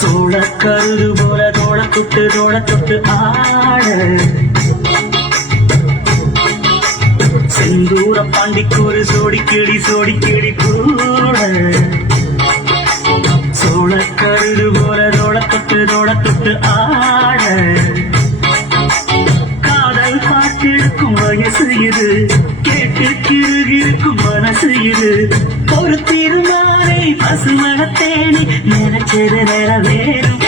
சோழக்கருது போல தோள தொட்டு ஆட செந்தூர பாண்டிக்கூறு சோடி கிளி கூட சோழக்கருது போல தோள தொட்டு ஆட காதல் பாட்டெடுக்கும் வயசு இது கேட்டு கிருகிருக்கும் மனசு இது ஒரு திருமாலை பசுமரத்தேனி நினைச்சது நிறைவேறும்